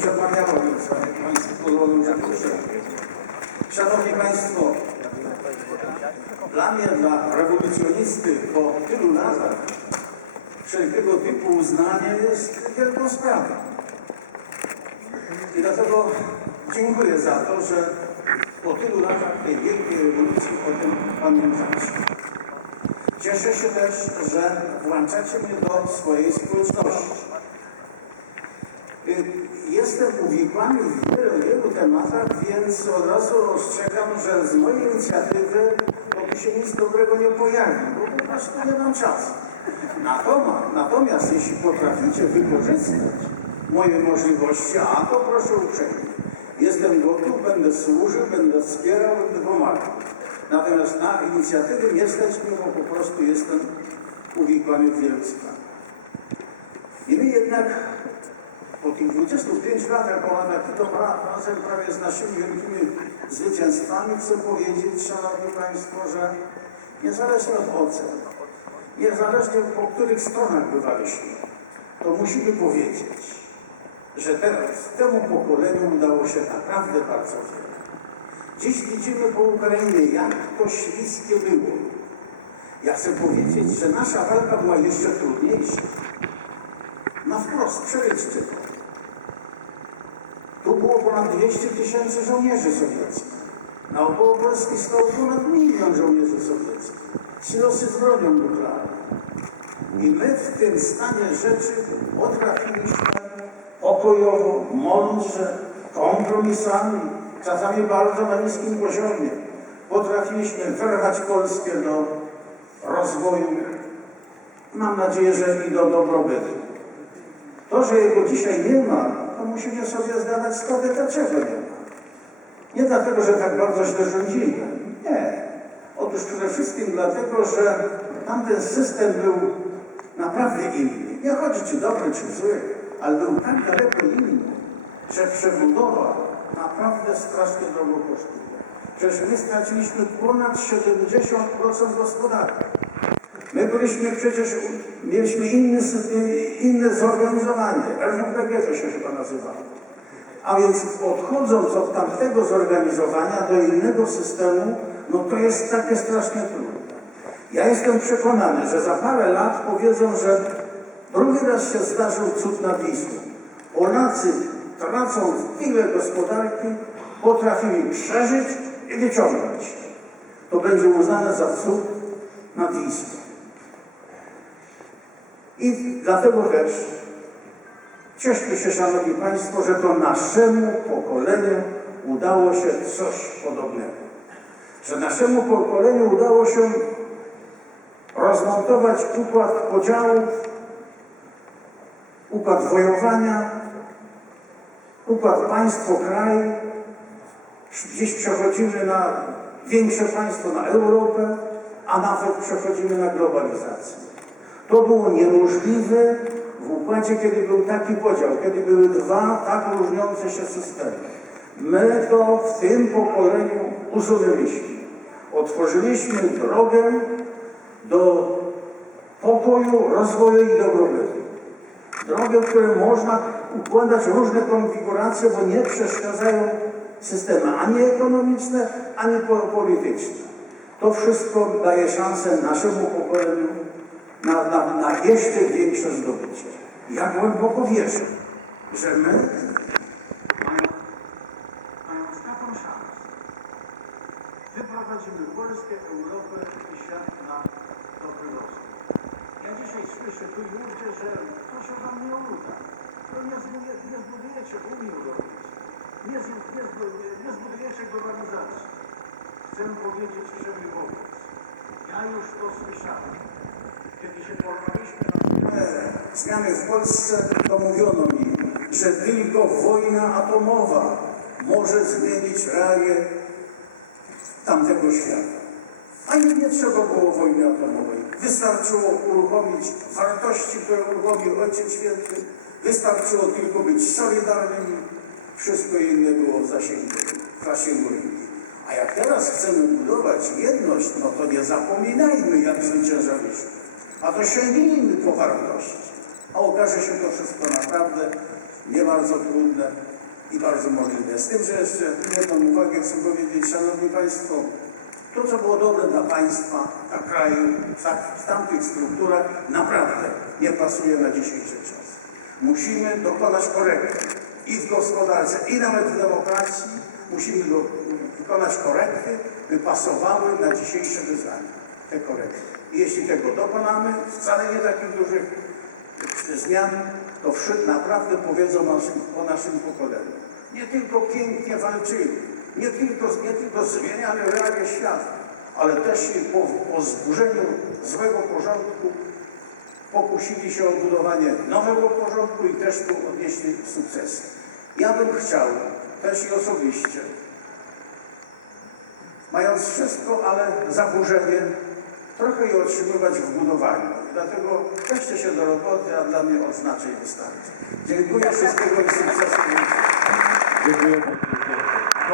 przemawiało, więc Państwo pozwolą, że proszę. Szanowni Państwo, dla mnie, dla rewolucjonisty po tylu latach wszelkiego typu uznanie jest wielką sprawą. I dlatego dziękuję za to, że po tylu latach tej wielkiej rewolucji o tym pamiętacie. Cieszę się też, że włączacie mnie do swojej społeczności. Jestem uwikłany w wielu, wielu tematach, więc od razu ostrzegam, że z mojej inicjatywy to tu się nic dobrego nie pojawi, bo po prostu nie mam czasu. Natomiast, natomiast jeśli potraficie wykorzystać moje możliwości, a to proszę uprzejmie, jestem gotów, będę służył, będę wspierał, będę pomagał. Natomiast na inicjatywy nie stać bo po prostu jestem uwikłany w wielu sprawach. My jednak po tych 25 latach ponad Akito razem prawie z naszymi wielkimi zwycięstwami chcę powiedzieć, Szanowni Państwo, że niezależnie od ocen, niezależnie po których stronach bywaliśmy, to musimy powiedzieć, że teraz temu pokoleniu udało się naprawdę bardzo wiele. Dziś widzimy po Ukrainie, jak to śliskie było. Ja chcę powiedzieć, że nasza walka była jeszcze trudniejsza. Na wprost, przejdźcie to. Tu było ponad 200 tysięcy żołnierzy sowieckich. Naokoło Polski stał ponad milion żołnierzy sowieckich. Silosy z bronią nuklearną. I my w tym stanie rzeczy potrafiliśmy pokojowo, mądrze, kompromisami, czasami bardzo na niskim poziomie, potrafiliśmy wyrwać Polskę do rozwoju, mam nadzieję, że i do dobrobytu. To, że jego dzisiaj nie ma, to musimy sobie zdawać sprawę, dlaczego nie ma. Nie dlatego, że tak bardzo źle rządzimy. Nie. Otóż przede wszystkim dlatego, że tamten system był naprawdę inny. Nie chodzi czy dobry, czy zły, ale był tak daleko inny, że przebudowa naprawdę strasznie drogo kosztuje. Przecież my straciliśmy ponad 70% gospodarki. My byliśmy przecież, mieliśmy inne zorganizowanie, RWPG to się chyba nazywało. A więc odchodząc od tamtego zorganizowania do innego systemu, no to jest takie strasznie trudne. Ja jestem przekonany, że za parę lat powiedzą, że drugi raz się zdarzył cud na Wisłą. Polacy tracą chwilę gospodarki, potrafili przeżyć i wyciągnąć. To będzie uznane za cud na Wisłą. I dlatego też cieszmy się, Szanowni Państwo, że to naszemu pokoleniu udało się coś podobnego. Że naszemu pokoleniu udało się rozmontować układ podziałów, układ wojowania, układ państwo-kraj. Dziś przechodzimy na większe państwo, na Europę, a nawet przechodzimy na globalizację. To było niemożliwe w układzie, kiedy był taki podział, kiedy były dwa tak różniące się systemy. My to w tym pokoleniu usunęliśmy. Otworzyliśmy drogę do pokoju, rozwoju i dobrobytu. Drogę, w której można układać różne konfiguracje, bo nie przeszkadzają systemy ani ekonomiczne, ani po- polityczne. To wszystko daje szansę naszemu pokoleniu na, na, na jeszcze większe zdobycie. Ja głęboko wierzę, że my, mając, taką szansę, wyprowadzimy Polskę, Europę i świat na dobry rozwój. Ja dzisiaj słyszę tu i ówdzie, że to się wam nie uda. To nie, zbuduje, nie zbudujecie Unii Europejskiej. Nie, nie, nie zbudujecie globalizacji. Chcę powiedzieć wszemi wobec. Ja już to słyszałem. Kiedy się porwaliśmy na zmiany w Polsce, to mówiono mi, że tylko wojna atomowa może zmienić realię tamtego świata. A nie, trzeba było wojny atomowej. Wystarczyło uruchomić wartości, które uruchomił Ojciec Święty. Wystarczyło tylko być solidarnym. Wszystko inne było w zasięgu, w zasięgu. A jak teraz chcemy budować jedność, no to nie zapominajmy, jak zwyciężaliśmy. A to sięgnijmy po wartości. A okaże się to wszystko naprawdę nie bardzo trudne i bardzo możliwe. Z tym, że jeszcze jedną uwagę chcę powiedzieć, Szanowni Państwo, to, co było dobre dla państwa, dla kraju, w, tak, tamtych strukturach, naprawdę nie pasuje na dzisiejszy czas. Musimy dokonać korekty i w gospodarce, i nawet w demokracji. Musimy do, wykonać korekty, by pasowały na dzisiejsze wyzwania. Te korekty. Jeśli tego dokonamy, wcale nie takich dużych zmian, to wszyscy naprawdę powiedzą naszym, o naszym pokoleniu. Nie tylko pięknie walczyli, nie tylko, nie tylko zmieniali realia świata, ale też po, po zburzeniu złego porządku pokusili się o budowanie nowego porządku i też tu odnieśli sukcesy. Ja bym chciał też i osobiście, mając wszystko, ale zaburzenie, trochę je otrzymywać w budowaniu. Dlatego weźcie się do roboty, a dla mnie odznaczeń wystarczy. Dziękuję wszystkiego i sukcesu. Dziękuję.